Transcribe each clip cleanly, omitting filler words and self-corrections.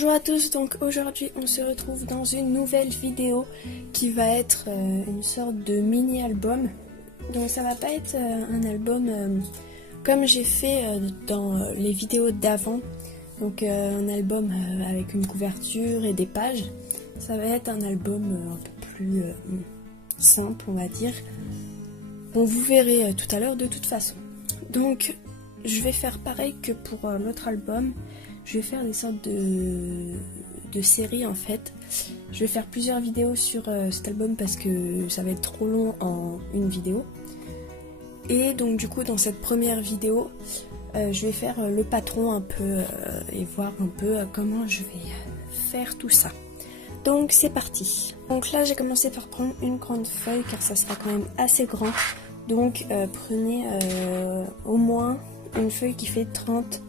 Bonjour à tous, donc aujourd'hui on se retrouve dans une nouvelle vidéo qui va être une sorte de mini-album. Donc ça va pas être un album comme j'ai fait dans les vidéos d'avant, donc un album avec une couverture et des pages. Ça va être un album un peu plus simple, on va dire. Bon, vous verrez tout à l'heure de toute façon. Donc je vais faire pareil que pour l'autre album. Je vais faire des sortes de séries en fait. Je vais faire plusieurs vidéos sur cet album parce que ça va être trop long en une vidéo. Et donc du coup dans cette première vidéo, je vais faire le patron un peu et voir un peu comment je vais faire tout ça. Donc c'est parti. Donc là j'ai commencé par prendre une grande feuille car ça sera quand même assez grand. Donc prenez au moins une feuille qui fait 30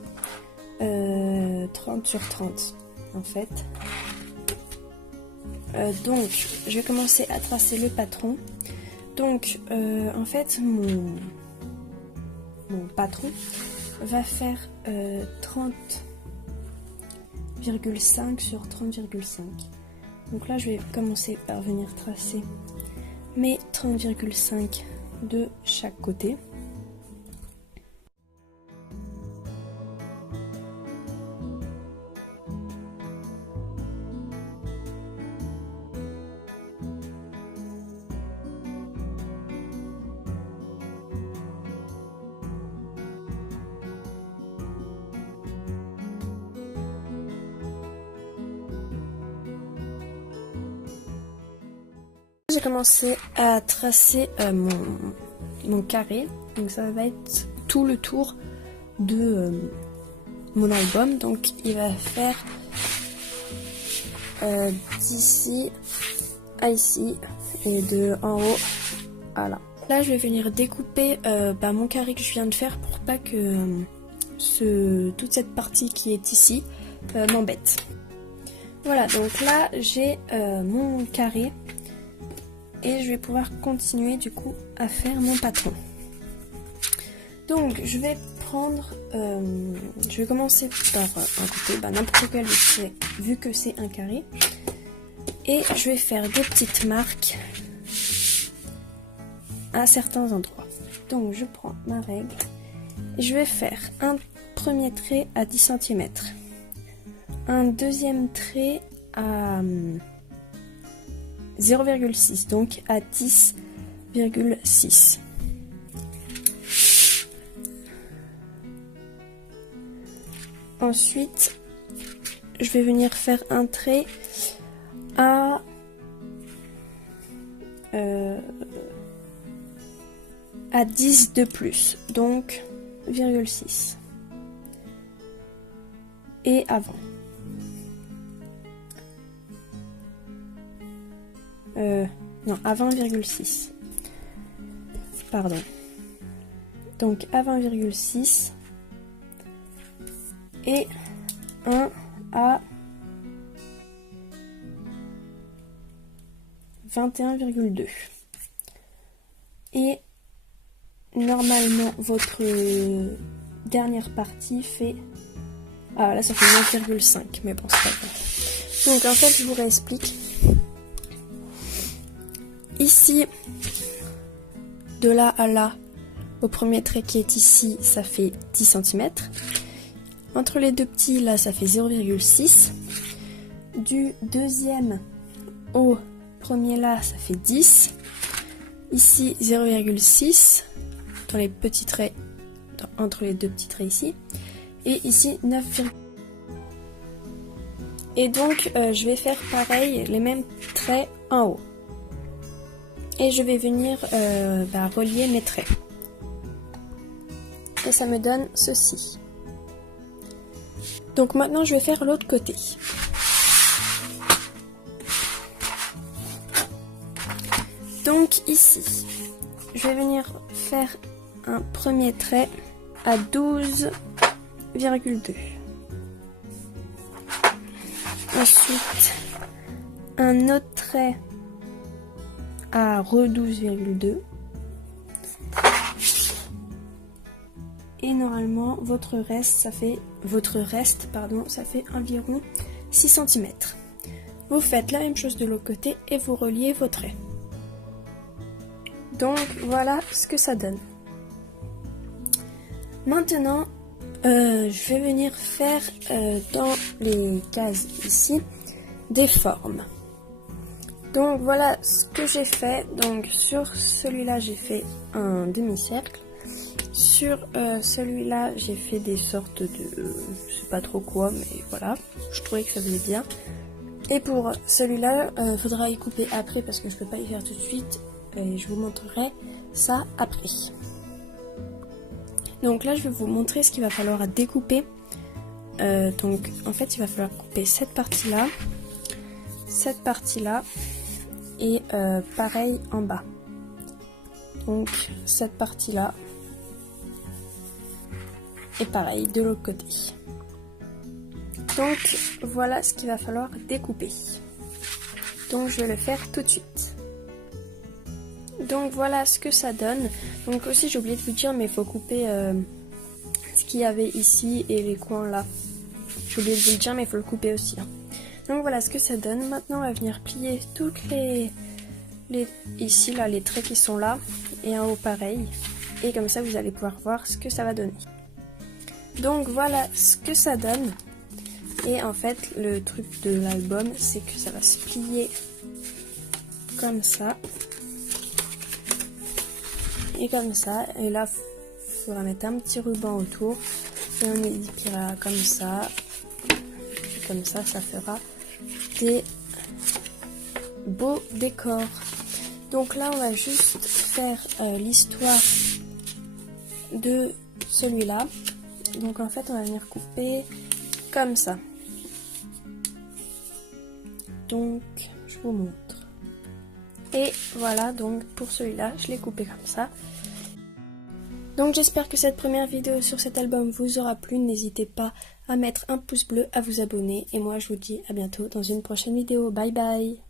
sur 30 en fait. Donc je vais commencer à tracer le patron. Donc en fait mon patron va faire 30,5 sur 30,5. Donc là je vais commencer par venir tracer mes 30,5 de chaque côté. J'ai commencé à tracer mon carré, donc ça va être tout le tour de mon album. Donc il va faire d'ici à ici et de en haut à là. Là je vais venir découper mon carré que je viens de faire pour pas que toute cette partie qui est ici m'embête. Voilà, donc là j'ai mon carré. Et je vais pouvoir continuer du coup à faire mon patron. Donc je vais prendre, je vais commencer par un côté, n'importe quel vu que c'est un carré. Et je vais faire des petites marques à certains endroits. Donc je prends ma règle et je vais faire un premier trait à 10 cm. Un deuxième trait à 0,6, donc à 10,6. Ensuite, je vais venir faire un trait à 10 de plus, donc 0,6. Et avant. Non, à 20,6. Pardon. Donc à 20,6 et un à 21,2. Et normalement votre dernière partie fait... Ah là ça fait 9,5, mais bon c'est pas grave. Donc en fait je vous réexplique. Ici, de là à là, au premier trait qui est ici, ça fait 10 cm. Entre les deux petits, là, ça fait 0,6. Du deuxième au premier là, ça fait 10. Ici, 0,6 dans les petits traits, entre les deux petits traits ici. Et ici, 9. Et donc, je vais faire pareil, les mêmes traits en haut. Et je vais venir relier mes traits. Et ça me donne ceci. Donc maintenant je vais faire l'autre côté. Donc ici, je vais venir faire un premier trait à 12,2. Ensuite, un autre trait à 12,2 et normalement votre reste ça fait environ 6 cm. Vous faites la même chose de l'autre côté et vous reliez vos traits. Donc voilà ce que ça donne. Maintenant, je vais venir faire dans les cases ici des formes. Donc voilà ce que j'ai fait. Donc sur celui-là j'ai fait un demi-cercle. Sur celui-là j'ai fait des sortes de... je sais pas trop quoi, mais voilà. Je trouvais que ça faisait bien. Et pour celui-là, il faudra y couper après parce que je peux pas y faire tout de suite. Et je vous montrerai ça après. Donc là je vais vous montrer ce qu'il va falloir découper. Donc en fait il va falloir couper cette partie-là et pareil en bas. Donc cette partie-là et pareil de l'autre côté. Donc voilà ce qu'il va falloir découper. Donc je vais le faire tout de suite. Donc voilà ce que ça donne. Donc aussi j'ai oublié de vous dire, mais il faut couper ce qu'il y avait ici et les coins là. J'ai oublié de vous le dire, mais il faut le couper aussi. Hein. Donc voilà ce que ça donne. Maintenant on va venir plier toutes ici là les traits qui sont là et en haut pareil. Et comme ça vous allez pouvoir voir ce que ça va donner. Donc voilà ce que ça donne. Et en fait le truc de l'album c'est que ça va se plier comme ça. Et comme ça, et là il faudra mettre un petit ruban autour et on y pliera comme ça, et comme ça fera des beaux décors. Donc là on va juste faire l'histoire de celui-là. Donc en fait on va venir couper comme ça. Donc je vous montre. Et voilà, donc pour celui-là, je l'ai coupé comme ça. Donc j'espère que cette première vidéo sur cet album vous aura plu. N'hésitez pas à mettre un pouce bleu, à vous abonner. Et moi je vous dis à bientôt dans une prochaine vidéo. Bye bye!